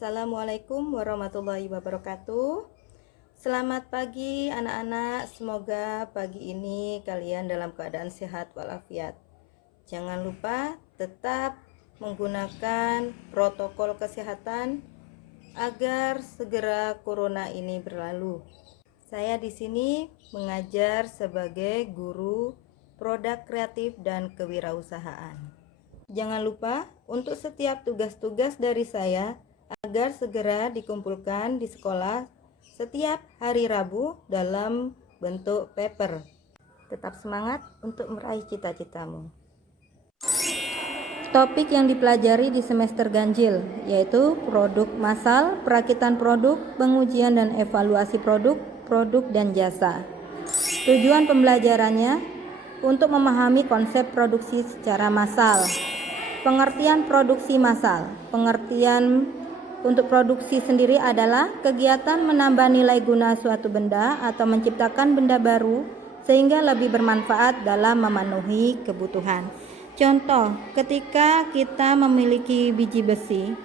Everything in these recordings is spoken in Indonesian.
Assalamualaikum warahmatullahi wabarakatuh. Selamat pagi anak-anak, semoga pagi ini kalian dalam keadaan sehat walafiat. Jangan lupa tetap menggunakan protokol kesehatan agar segera corona ini berlalu. Saya di sini mengajar sebagai guru produk kreatif dan kewirausahaan. Jangan lupa untuk setiap tugas-tugas dari saya agar segera dikumpulkan di sekolah setiap hari Rabu dalam bentuk paper. Tetap semangat untuk meraih cita-citamu. Topik yang dipelajari di semester ganjil yaitu produk massal, perakitan produk, pengujian dan evaluasi produk, produk dan jasa. Tujuan pembelajarannya untuk memahami konsep produksi secara massal. Pengertian produksi massal. Pengertian untuk produksi sendiri adalah kegiatan menambah nilai guna suatu benda atau menciptakan benda baru sehingga lebih bermanfaat dalam memenuhi kebutuhan. Contoh, ketika kita memiliki biji besi,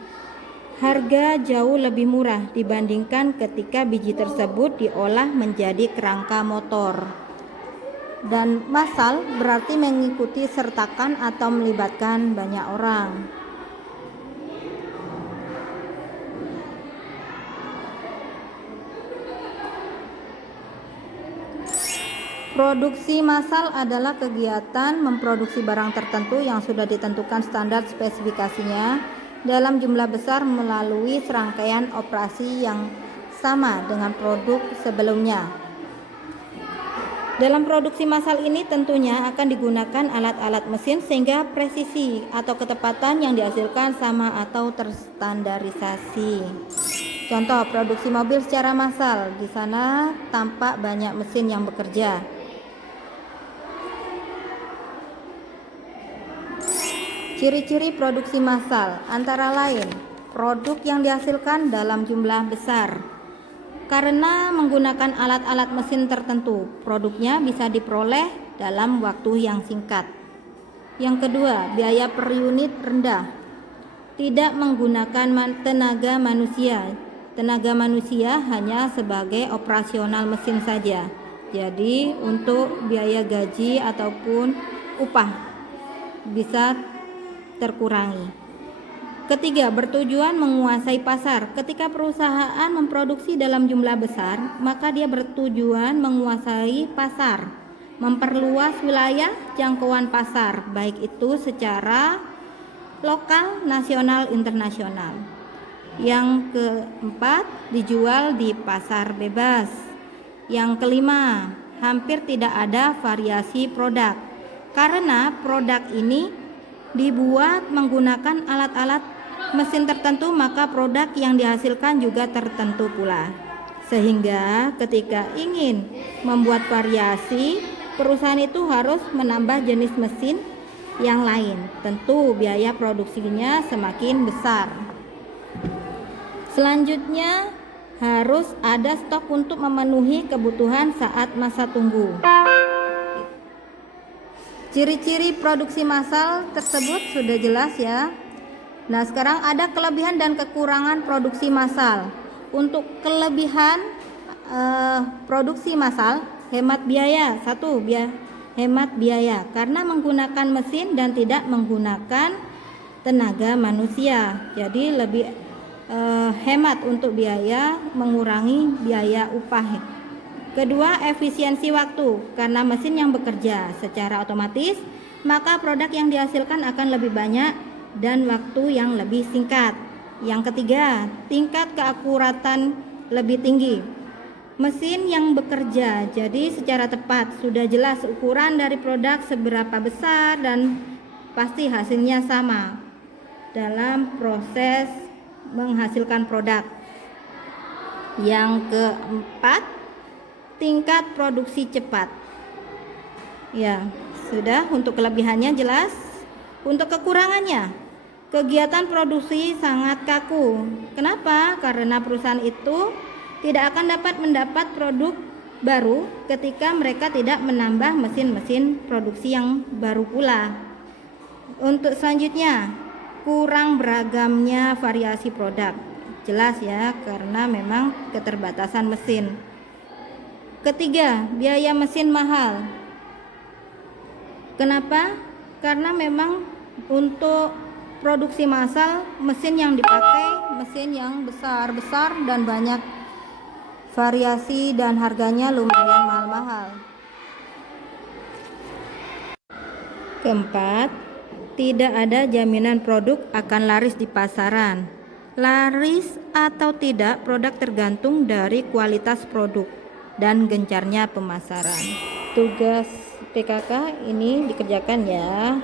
harga jauh lebih murah dibandingkan ketika biji tersebut diolah menjadi kerangka motor. Dan massal berarti mengikuti sertakan atau melibatkan banyak orang. Produksi massal adalah kegiatan memproduksi barang tertentu yang sudah ditentukan standar spesifikasinya dalam jumlah besar melalui serangkaian operasi yang sama dengan produk sebelumnya. Dalam produksi massal ini tentunya akan digunakan alat-alat mesin sehingga presisi atau ketepatan yang dihasilkan sama atau terstandarisasi. Contoh, produksi mobil secara massal. Di sana tampak banyak mesin yang bekerja. Ciri-ciri produksi massal antara lain produk yang dihasilkan dalam jumlah besar. Karena menggunakan alat-alat mesin tertentu, produknya bisa diperoleh dalam waktu yang singkat. Yang kedua, biaya per unit rendah. Tidak menggunakan tenaga manusia. Tenaga manusia hanya sebagai operasional mesin saja. Jadi untuk biaya gaji ataupun upah bisa terkurangi. Ketiga, bertujuan menguasai pasar. Ketika perusahaan memproduksi dalam jumlah besar, maka dia bertujuan menguasai pasar, memperluas wilayah jangkauan pasar, baik itu secara lokal, nasional, internasional. Yang keempat, dijual di pasar bebas. Yang kelima, hampir tidak ada variasi produk. Karena produk ini dibuat menggunakan alat-alat mesin tertentu, maka produk yang dihasilkan juga tertentu pula. Sehingga ketika ingin membuat variasi, perusahaan itu harus menambah jenis mesin yang lain. Tentu biaya produksinya semakin besar. Selanjutnya harus ada stok untuk memenuhi kebutuhan saat masa tunggu. Ciri-ciri produksi massal tersebut sudah jelas ya. Nah, sekarang ada kelebihan dan kekurangan produksi massal. Untuk kelebihan produksi massal, hemat biaya. Satu, hemat biaya karena menggunakan mesin dan tidak menggunakan tenaga manusia. Jadi lebih hemat untuk biaya, mengurangi biaya upah. Kedua, efisiensi waktu. Karena mesin yang bekerja secara otomatis, maka produk yang dihasilkan akan lebih banyak dan waktu yang lebih singkat. Yang ketiga, tingkat keakuratan lebih tinggi. Mesin yang bekerja jadi secara tepat, sudah jelas ukuran dari produk seberapa besar dan pasti hasilnya sama dalam proses menghasilkan produk. Yang keempat, tingkat produksi cepat. Ya, sudah untuk kelebihannya jelas. Untuk kekurangannya, kegiatan produksi sangat kaku. Kenapa? Karena perusahaan itu tidak akan dapat mendapat produk baru ketika mereka tidak menambah mesin-mesin produksi yang baru pula. Untuk selanjutnya, kurang beragamnya variasi produk. jelas ya, karena memang keterbatasan mesin. Ketiga, biaya mesin mahal. Kenapa? Karena memang untuk produksi massal, mesin yang dipakai mesin yang besar-besar dan banyak variasi dan harganya lumayan mahal-mahal. Keempat, tidak ada jaminan produk akan laris di pasaran. Laris atau tidak produk tergantung dari kualitas produk dan gencarnya pemasaran. Tugas PKK ini dikerjakan ya.